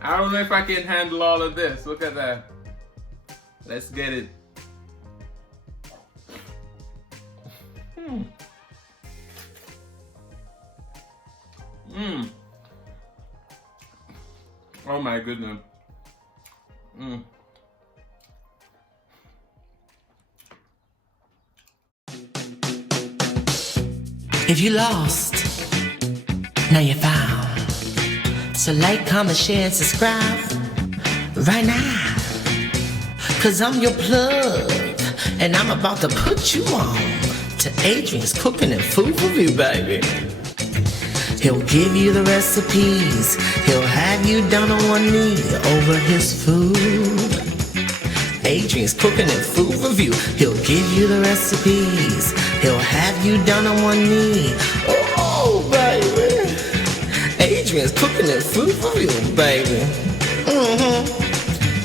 I don't know if I can handle all of this. Look at that. Let's get it. Oh my goodness. If you lost, now you're found. So like, comment, share, and subscribe right now. Cause I'm your plug, and I'm about to put you on to Adrian's Cooking and Food Review, baby. He'll give you the recipes, he'll have you down on one knee over his food. Adrian's Cooking and Food Review, he'll give you the recipes, he'll have you down on one knee. Oh, baby. Adrian's Cooking and Food Review, baby.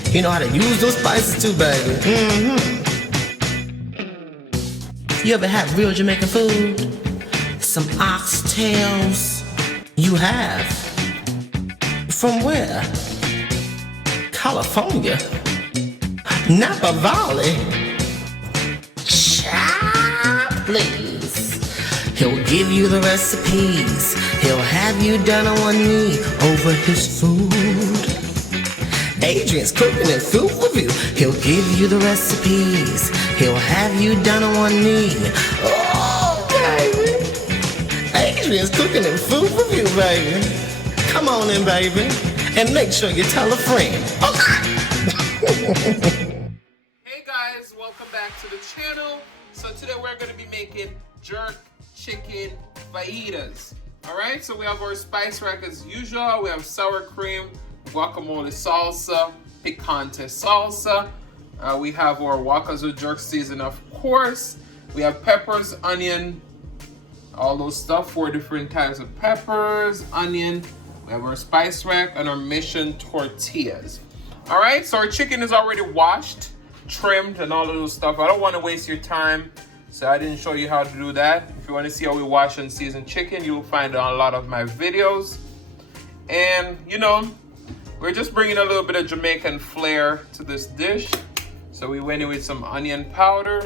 You know how to use those spices too, baby. You ever had real Jamaican food? Some oxtails? You have? From where? California? Napa Valley? Child, please. He'll give you the recipes. He'll have you down on one knee over his food. Adrian's Cooking and Food Review. He'll give you the recipes. He'll have you down on one knee. Oh, baby. Adrian's Cooking and Food Review, baby. Come on in, baby. And make sure you tell a friend. Okay. Hey guys, welcome back to the channel. So today we're going to be making jerk chicken fajitas. Alright, so we have our spice rack as usual. We have sour cream, guacamole salsa, picante salsa. We have our Wakazo jerk season, of course. We have peppers, onion, all those stuff, 4 different types of peppers, onion. We have our spice rack and our mission tortillas. All right, so our chicken is already washed, trimmed, and all of those stuff. I don't want to waste your time, so I didn't show you how to do that. If you want to see how we wash and season chicken, you will find it on a lot of my videos. And, you know, we're just bringing a little bit of Jamaican flair to this dish. So we went in with some onion powder,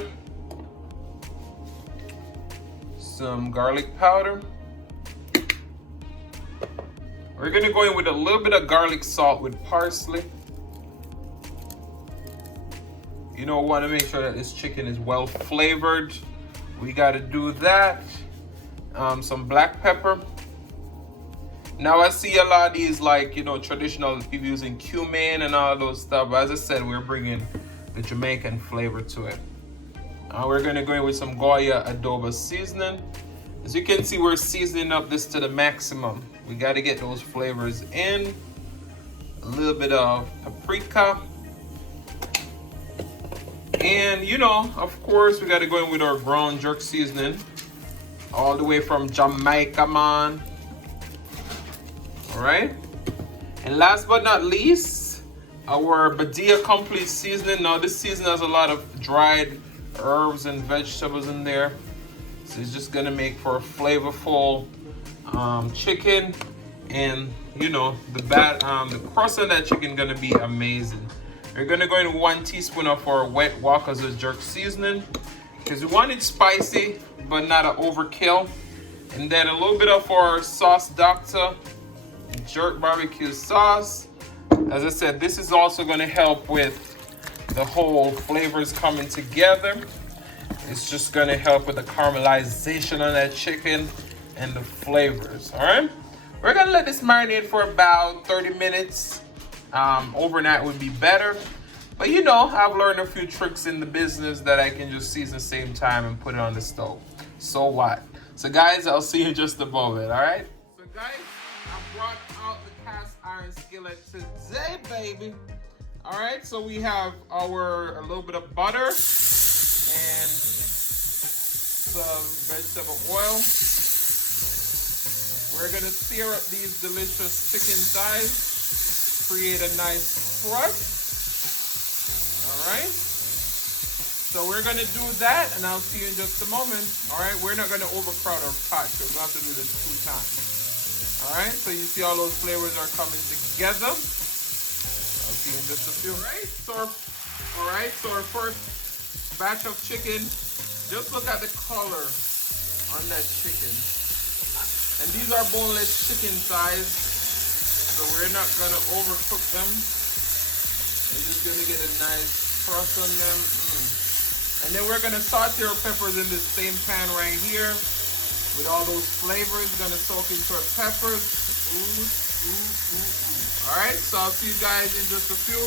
some garlic powder. We're gonna go in with a little bit of garlic salt with parsley. You know, want to make sure that this chicken is well flavored. We gotta do that. Some black pepper. Now I see a lot of these, like, you know, traditional people using cumin and all those stuff. But as I said, we're bringing the Jamaican flavor to it. We're gonna go in with some Goya adobo seasoning. As you can see, we're seasoning up this to the maximum. We gotta get those flavors in. A little bit of paprika. And, you know, of course, we gotta go in with our ground jerk seasoning. All the way from Jamaica, man. All right. And last but not least, our Badia Complete seasoning. Now, this seasoning has a lot of dried herbs and vegetables in there. So it's just gonna make for a flavorful chicken. And, you know, the crust on that chicken gonna be amazing. We're gonna go in with 1 teaspoon of our wet Wakazo jerk seasoning, because we want it spicy, but not an overkill. And then a little bit of our sauce Doctor jerk barbecue sauce. As I said, this is also gonna help with the whole flavors coming together. It's just gonna help with the caramelization on that chicken and the flavors, all right? We're gonna let this marinate for about 30 minutes. Overnight would be better. But you know, I've learned a few tricks in the business that I can just season the same time and put it on the stove. So what? So guys, I'll see you in just a moment, all right? So guys, I brought out the cast iron skillet today, baby. All right, so we have a little bit of butter and some vegetable oil. We're gonna sear up these delicious chicken thighs. Create a nice crust. All right. So we're gonna do that, and I'll see you in just a moment. All right. We're not gonna overcrowd our pot, because we're gonna have to do this 2 times. All right. So you see all those flavors are coming together. see in just a few. Alright, so our first batch of chicken, just look at the color on that chicken. And these are boneless chicken thighs, so we're not gonna overcook them. We're just gonna get a nice crust on them. And then we're gonna saute our peppers in this same pan right here with all those flavors. Gonna soak into our peppers. Alright, so I'll see you guys in just a few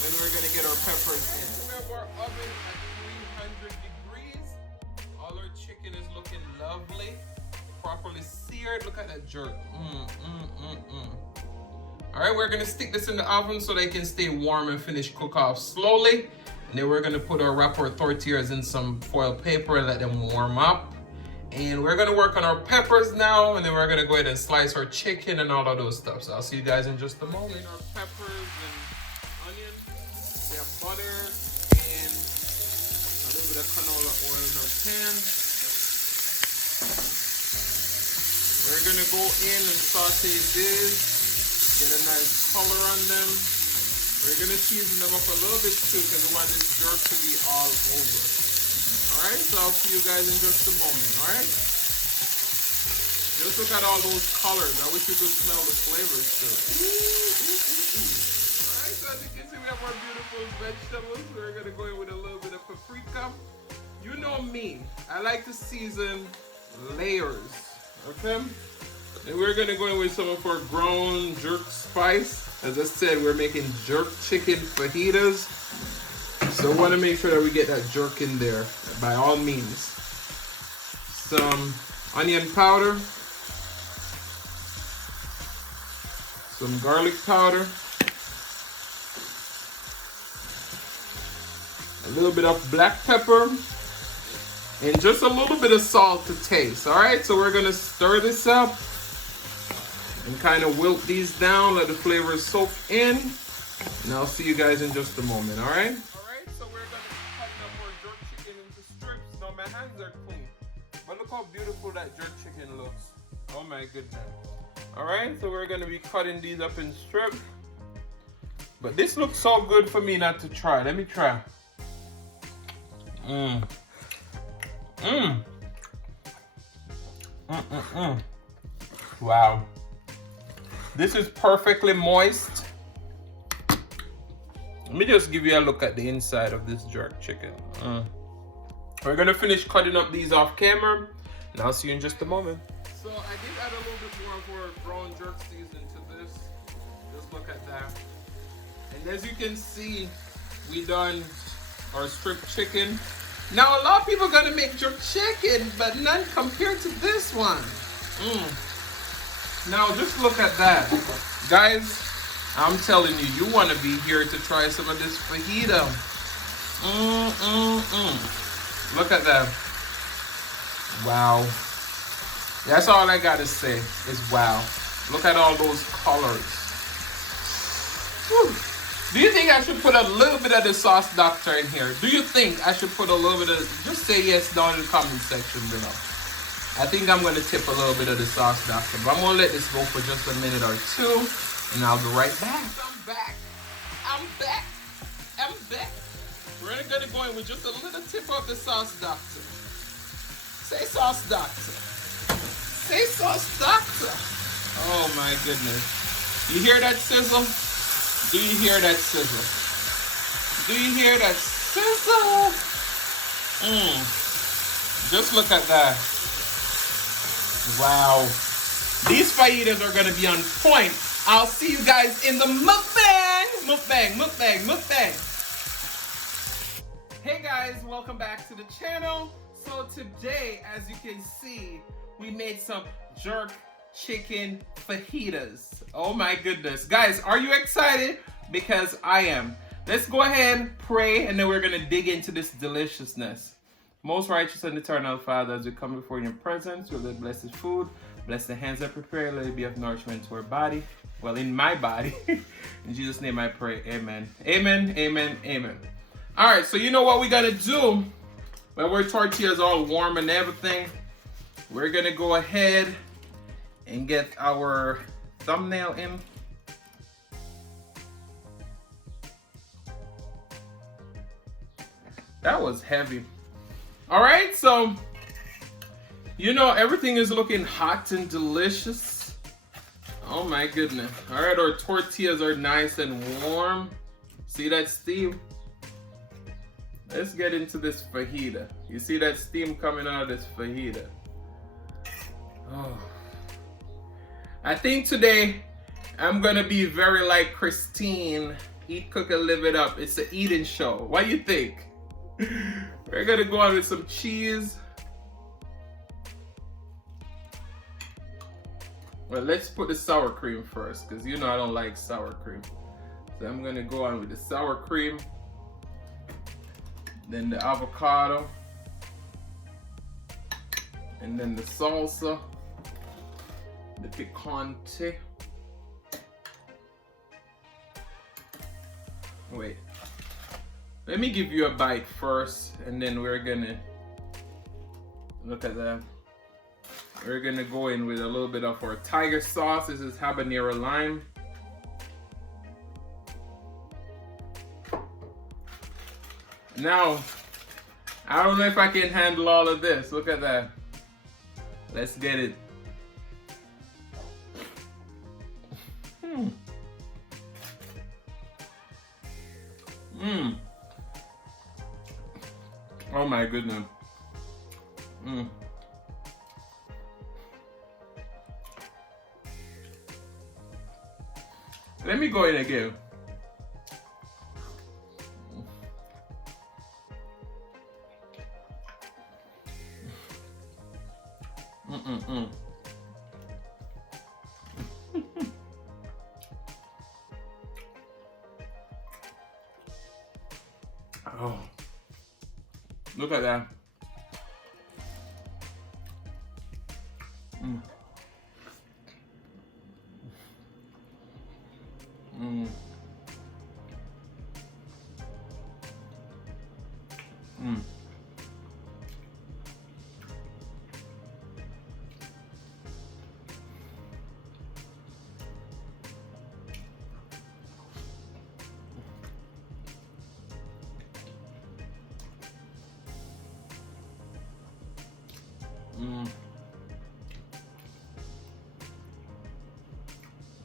when we're gonna get our peppers in. We have our oven at 300 degrees. All our chicken is looking lovely, properly seared. Look at that jerk. Alright, we're gonna stick this in the oven so they can stay warm and finish cook off slowly. And then we're gonna wrap our tortillas in some foil paper and let them warm up. And we're gonna work on our peppers now, and then we're gonna go ahead and slice our chicken and all of those stuff. So I'll see you guys in just a moment. Our peppers and onions, we have butter and a little bit of canola oil in our pan. We're gonna go in and saute these, get a nice color on them. We're gonna season them up a little bit too because we want this jerk to be all over. Alright, so I'll see you guys in just a moment, alright? Just look at all those colors. I wish you could smell the flavors too. Alright, so as you can see, we have our beautiful vegetables. We're gonna go in with a little bit of paprika. You know me, I like to season layers, okay? And we're gonna go in with some of our ground jerk spice. As I said, we're making jerk chicken fajitas. So we want to make sure that we get that jerk in there by all means. Some onion powder. Some garlic powder. A little bit of black pepper. And just a little bit of salt to taste. Alright, so we're going to stir this up. And kind of wilt these down, let the flavors soak in. And I'll see you guys in just a moment, alright? Alright, so we're going to cut up our jerk chicken into strips. Now my hands are clean, but look how beautiful that jerk chicken looks. Oh my goodness. Alright, so we're going to be cutting these up in strips. But this looks so good for me not to try. Let me try. Wow. This is perfectly moist. Let me just give you a look at the inside of this jerk chicken. We're gonna finish cutting up these off camera, and I'll see you in just a moment. So I did add a little bit more of our brown jerk seasoning to this. Just look at that. And as you can see, we done our strip chicken. Now a lot of people are gonna make jerk chicken, but none compared to this one. Now just look at that. Guys, I'm telling you, you want to be here to try some of this fajita. Look at that. Wow. That's all I gotta say is wow. Look at all those colors. Whew. Do you think I should put a little bit of the sauce doctor in here? Do you think I should put a little bit of, just say yes down in the comment section below. I think I'm going to tip a little bit of the sauce doctor, but I'm going to let this go for just a minute or two, and I'll be right back. I'm back. We're going to go in with just a little tip of the sauce doctor. Say sauce doctor. Say sauce doctor. Oh my goodness. You hear that sizzle? Do you hear that sizzle? Do you hear that sizzle? Just look at that. Wow. These fajitas are going to be on point. I'll see you guys in the mukbang. Mukbang. Hey guys, welcome back to the channel. So today, as you can see, we made some jerk chicken fajitas. Oh my goodness. Guys, are you excited? Because I am. Let's go ahead, pray, and then we're going to dig into this deliciousness. Most righteous and eternal Father, as we come before your presence, we'll let bless this food, bless the hands that prepare, let it be of nourishment to our body. Well, in my body. In Jesus' name I pray, amen. Amen. All right, so you know what we got to do? When our tortillas all warm and everything, we're going to go ahead and get our thumbnail in. That was heavy. All right, so you know everything is looking hot and delicious. Oh my goodness. All right, our tortillas are nice and warm. See that steam? Let's get into this fajita. You see that steam coming out of this fajita? Oh. I think today I'm gonna be very like Christine. Eat, cook, and live it up. It's an eating show. What do you think? We're gonna go on with some cheese. Well, let's put the sour cream first, because you know I don't like sour cream. So I'm gonna go on with the sour cream, then the avocado, and then the salsa, the picante. Wait, let me give you a bite first, and then we're gonna look at that. We're gonna go in with a little bit of our tiger sauce. This is habanero lime. Now, I don't know if I can handle all of this. Look at that. Let's get it. Oh my goodness. Let me go in again. Oh, look at that.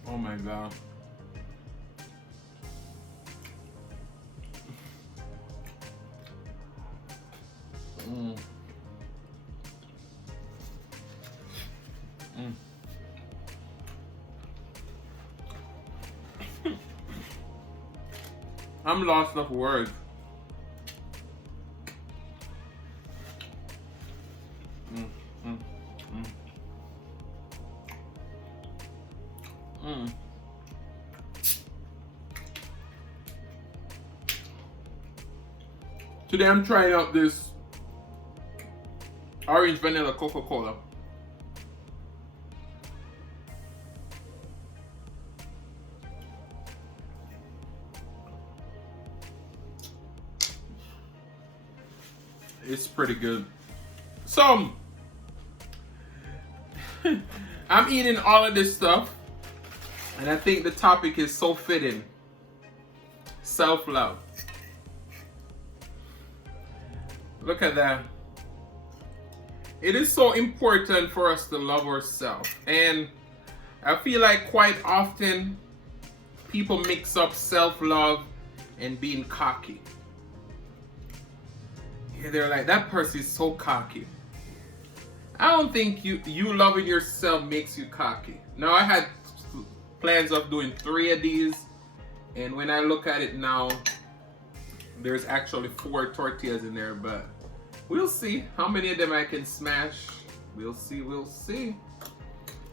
Oh my God. I'm lost of words. Today I'm trying out this orange vanilla Coca-Cola. It's pretty good. So I'm eating all of this stuff, and I think the topic is so fitting. Self-love. Look at that. It is so important for us to love ourselves. And I feel like quite often people mix up self-love and being cocky. Yeah, they're like, that person is so cocky. I don't think you loving yourself makes you cocky. Now, I had plans of doing 3 of these, and when I look at it now, there's actually 4 tortillas in there, but we'll see how many of them I can smash. We'll see, we'll see.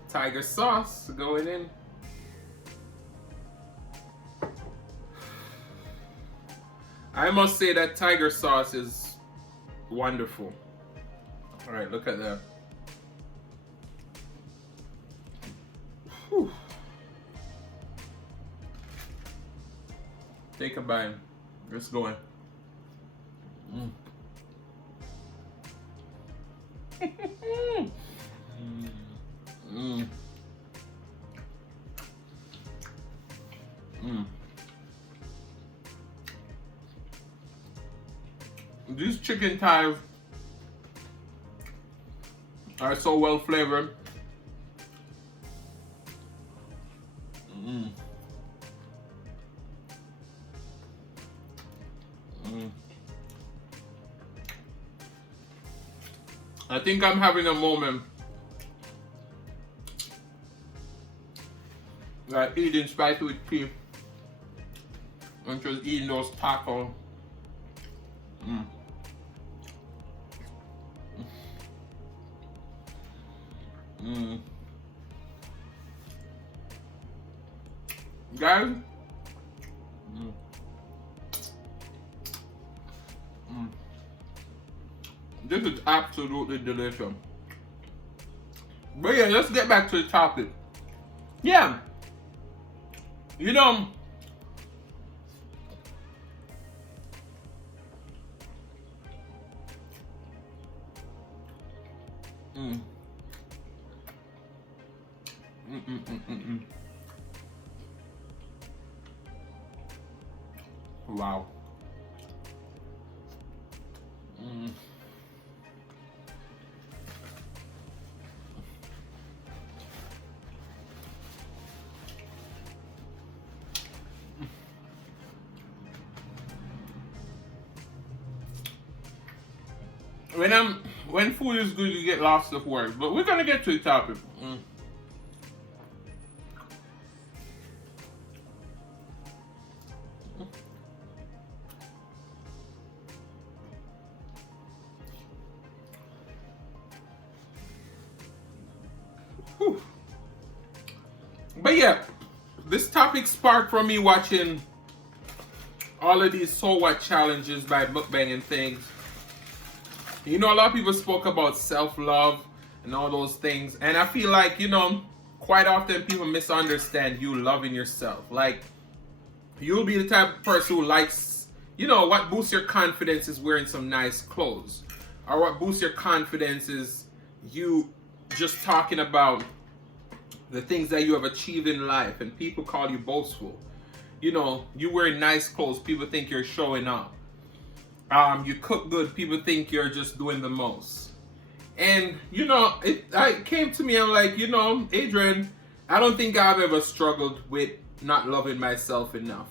Tiger sauce going in. I must say that tiger sauce is wonderful. All right, look at that. Whew. Take a bite. Let's go in. These chicken thighs are so well flavored. I think I'm having a moment like eating spicy with tea and just eating those tacos. Guys, this is absolutely delicious. But yeah, let's get back to the topic. Yeah, you know, wow. When food is good, you get lost of words. But we're gonna get to the topic. Whew. But yeah, this topic sparked from me watching all of these so what challenges by mukbang and things. You know, a lot of people spoke about self-love and all those things. And I feel like, you know, quite often people misunderstand you loving yourself. Like, you'll be the type of person who likes, you know, what boosts your confidence is wearing some nice clothes. Or what boosts your confidence is you just talking about the things that you have achieved in life. And people call you boastful. You know, you wearing nice clothes, people think you're showing up. You cook good, people think you're just doing the most. And, you know, it came to me, I'm like, you know, Adrian, I don't think I've ever struggled with not loving myself enough.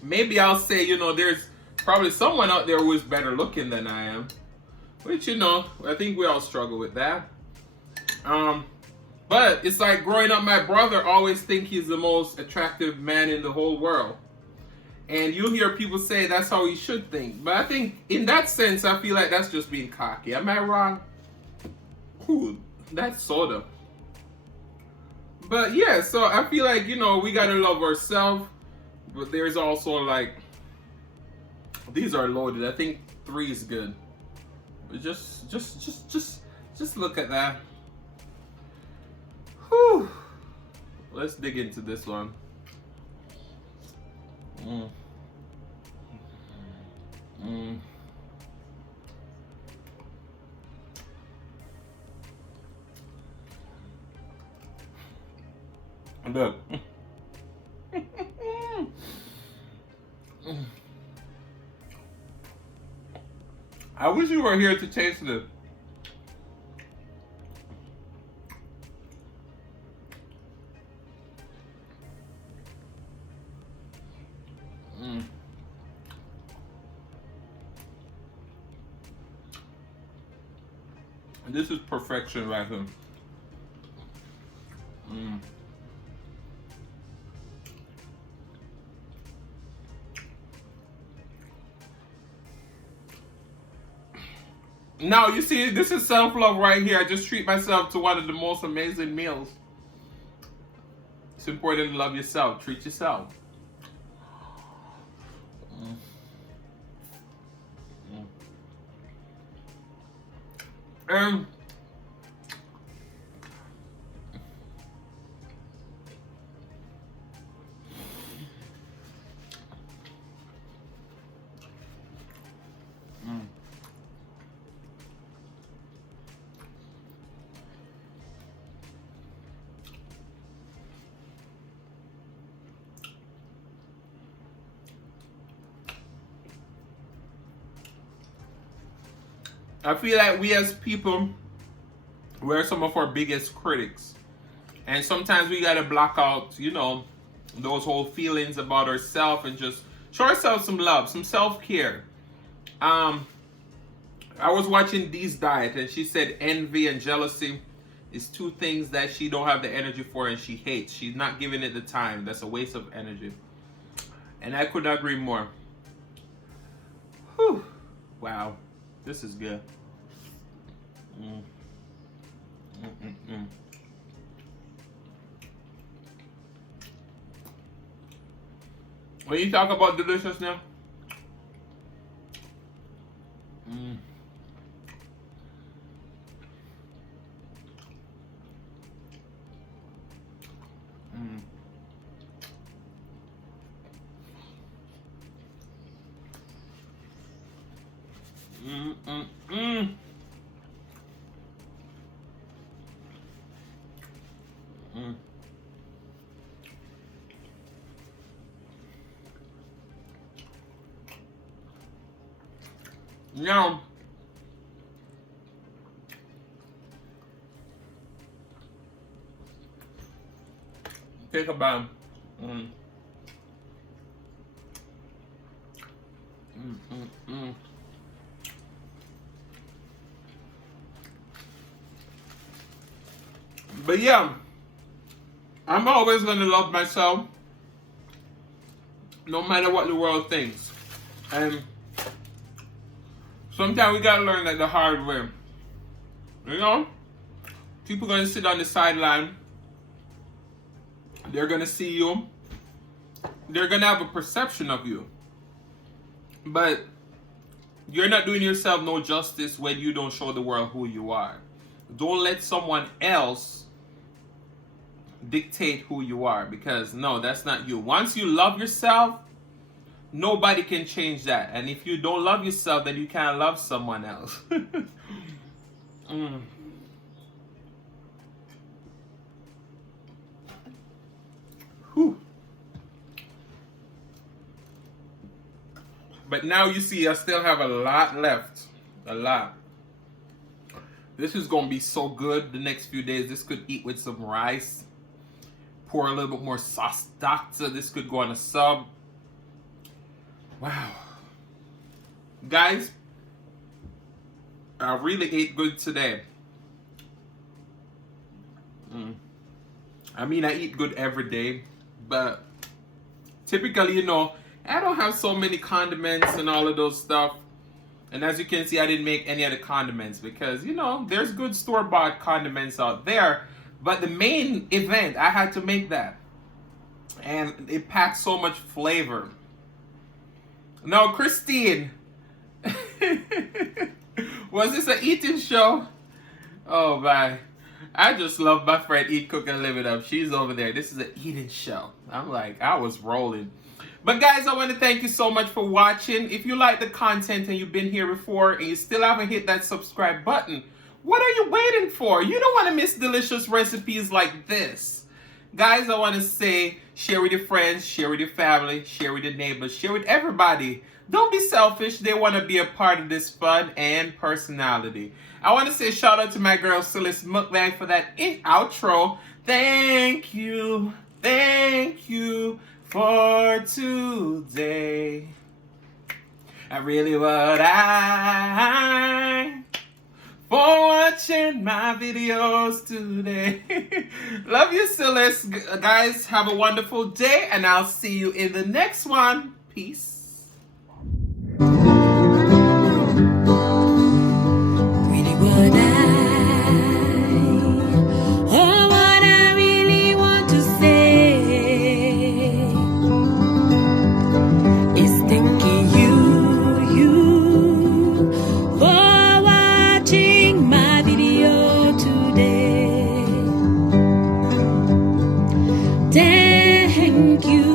Maybe I'll say, you know, there's probably someone out there who is better looking than I am. Which, you know, I think we all struggle with that. But it's like growing up, my brother always think he's the most attractive man in the whole world. And you'll hear people say that's how he should think. But I think in that sense, I feel like that's just being cocky. Am I wrong? Ooh, that's soda. But yeah, so I feel like, you know, we gotta love ourselves. But there's also like, these are loaded. I think 3 is good. But just look at that. Whew. Let's dig into this one. Look. I wish you were here to taste it. This is perfection right here. Now, you see, this is self-love right here. I just treat myself to one of the most amazing meals. It's important to love yourself. Treat yourself. I feel like we as people, we're some of our biggest critics. And sometimes we gotta block out, you know, those whole feelings about ourselves and just show ourselves some love, some self-care. I was watching Dee's diet and she said envy and jealousy is two things that she don't have the energy for and she hates. She's not giving it the time. That's a waste of energy. And I could not agree more. Whew. Wow. This is good. When you talk about delicious now, Now, think about But yeah, I'm always gonna love myself no matter what the world thinks. And sometimes we gotta learn that the hard way. You know? People gonna sit on the sideline. They're gonna see you. They're gonna have a perception of you. But you're not doing yourself no justice when you don't show the world who you are. Don't let someone else dictate who you are, because no, that's not you. Once you love yourself, nobody can change that. And if you don't love yourself, then you can't love someone else. Whew. But now you see, I still have a lot left. A lot. This is going to be so good the next few days. This could eat with some rice. Pour a little bit more sauce doctor. This could go on a sub. Wow. Guys, I really ate good today. I mean, I eat good every day. But typically, you know, I don't have so many condiments and all of those stuff. And as you can see, I didn't make any of the condiments because, you know, there's good store-bought condiments out there. But the main event, I had to make that. And it packed so much flavor. Now, Christine, was this an eating show? Oh, my. I just love my friend Eat, Cook, and Live It Up. She's over there. This is an eating show. I'm like, I was rolling. But guys, I want to thank you so much for watching. If you like the content and you've been here before and you still haven't hit that subscribe button, what are you waiting for? You don't want to miss delicious recipes like this. Guys, I want to say, share with your friends, share with your family, share with your neighbors, share with everybody. Don't be selfish. They want to be a part of this fun and personality. I want to say shout out to my girl, Fajitas Mukbang, for that outro. Thank you. Thank you for today. I really would for watching my videos today. Love you, Silas. Guys, have a wonderful day, and I'll see you in the next one. Peace. Really would oh, what I really want to say is thanking you for watching my video today. Thank you.